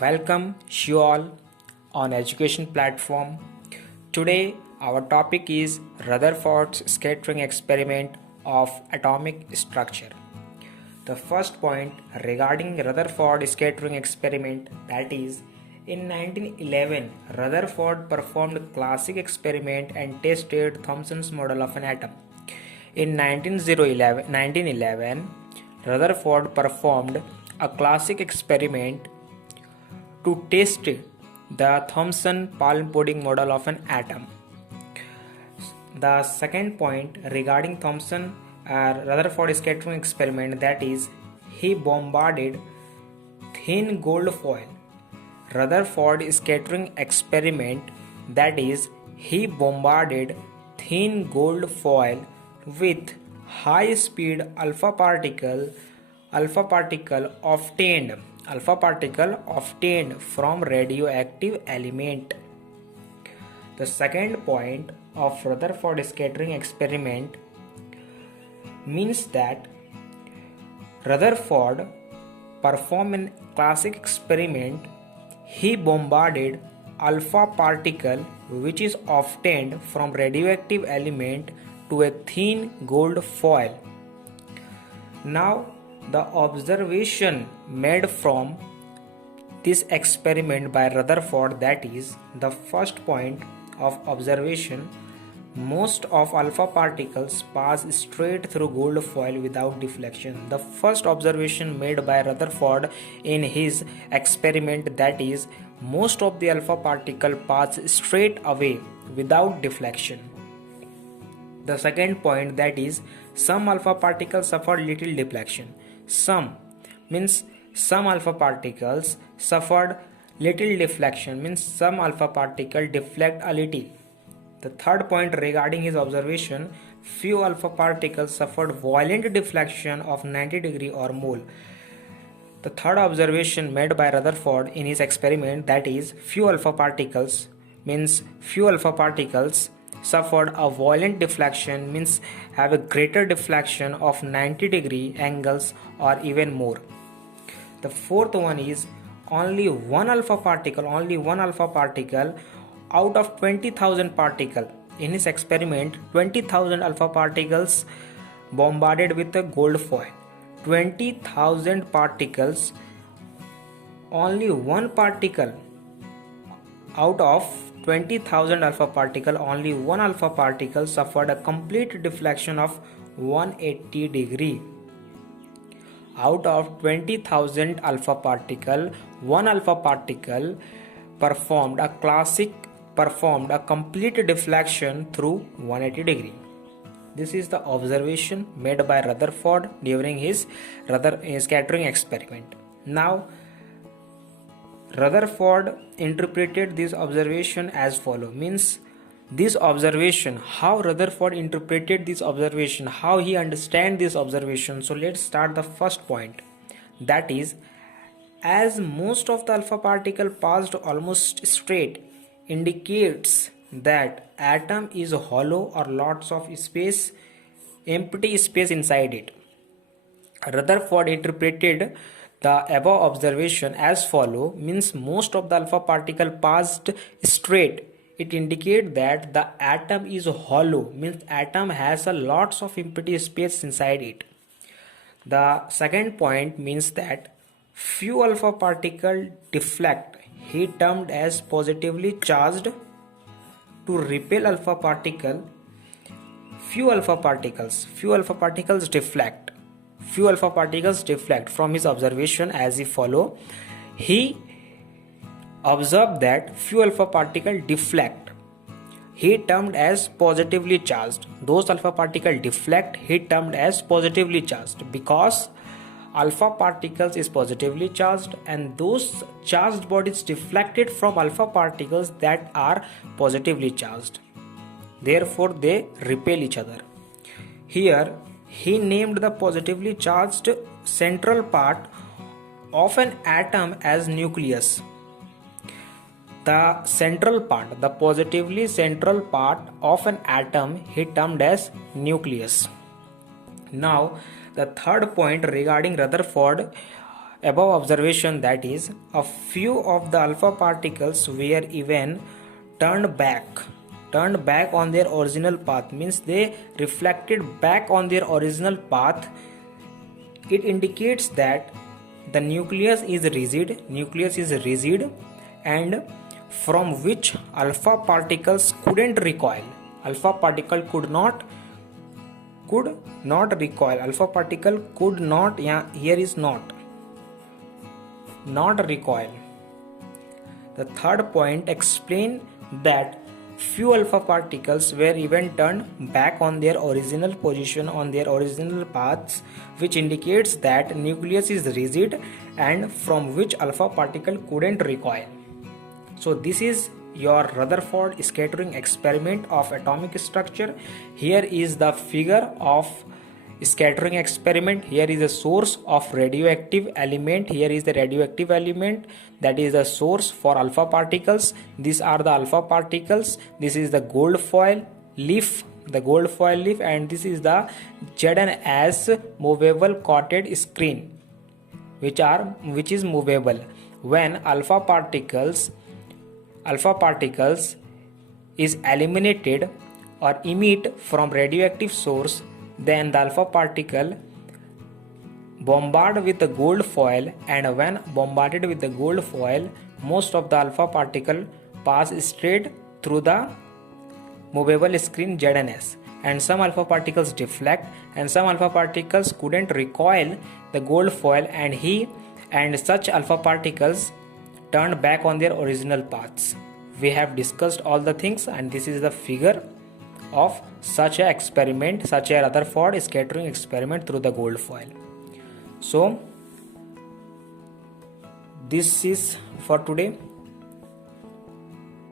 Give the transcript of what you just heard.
Welcome you all on education platform. Today our topic is Rutherford's scattering experiment of atomic structure. The first point regarding Rutherford scattering experiment, that is, in 1911 Rutherford performed classic experiment and tested Thomson's model of an atom. In 1911 Rutherford performed a classic experiment to test the Thomson palm pudding model of an atom. The second point regarding Thomson Rutherford scattering experiment, that is, he bombarded thin gold foil. Rutherford scattering experiment, that is, he bombarded thin gold foil with high speed alpha particle obtained from radioactive element. The second point of Rutherford scattering experiment means that Rutherford performed a classic experiment. He bombarded alpha particle which is obtained from radioactive element to a thin gold foil. Now the observation made from this experiment by Rutherford, that is, the first point of observation, most of alpha particles pass straight through gold foil without deflection. The first observation made by Rutherford in his experiment, that is, most of the alpha particle pass straight away without deflection. The second point, that is, some alpha particles suffered little deflection. Some means some alpha particles suffered little deflection, means some alpha particle deflect a little. The third point regarding his observation, few alpha particles suffered violent deflection of 90 degree or more. The third observation made by Rutherford in his experiment, that is, few alpha particles suffered a violent deflection, means have a greater deflection of 90 degree angles or even more. The fourth one is only one alpha particle out of 20,000 particles. In his experiment, 20,000 alpha particles bombarded with a gold foil. 20,000 particles, only one particle out of 20,000 alpha particle, only one alpha particle suffered a complete deflection of 180 degree. Out of 20,000 alpha particle, one alpha particle performed a complete deflection through 180 degree. This is the observation made by Rutherford during his scattering experiment. Now Rutherford interpreted this observation as follows, means this observation, how Rutherford interpreted this observation, how he understand this observation. So let's start the first point, that is, as most of the alpha particle passed almost straight, indicates that atom is hollow or lots of space, empty space inside it. Rutherford interpreted the above observation as follow, means most of the alpha particle passed straight. It indicates that the atom is hollow, means atom has a lots of empty space inside it. The second point means that few alpha particle deflect. He termed as positively charged. To repel alpha particle, few alpha particles deflect. Few alpha particles deflect from his observation as follow. He observed that few alpha particles deflect. He termed as positively charged. Those alpha particles deflect, he termed as positively charged, because alpha particles is positively charged and those charged bodies deflected from alpha particles that are positively charged. Therefore, they repel each other. Here, he named the positively charged central part of an atom as nucleus. The central part, the positively central part of an atom, he termed as nucleus. Now, the third point regarding Rutherford above observation, that is, a few of the alpha particles were even turned back on their original path, means they reflected back on their original path. It indicates that the nucleus is rigid and from which alpha particles couldn't recoil. Alpha particle could not recoil. Alpha particle could not, here is not recoil. The third point explain that few alpha particles were even turned back on their original position, on their original paths, which indicates that nucleus is rigid and from which alpha particle couldn't recoil. So this is your Rutherford scattering experiment of atomic structure. Here is the figure of scattering experiment. Here is the source of radioactive element. Here is the radioactive element, that is the source for alpha particles. These are the alpha particles. This is the gold foil leaf, and this is the ZnS movable coated screen, which is movable. When alpha particles is eliminated or emit from radioactive source, then the alpha particle bombarded with the gold foil, and when bombarded with the gold foil, most of the alpha particle pass straight through the movable screen ZnS, and some alpha particles deflect, and some alpha particles couldn't recoil the gold foil, and such alpha particles turned back on their original paths. We have discussed all the things, and this is the figure of such a experiment, such a Rutherford scattering experiment through the gold foil. So this is for today.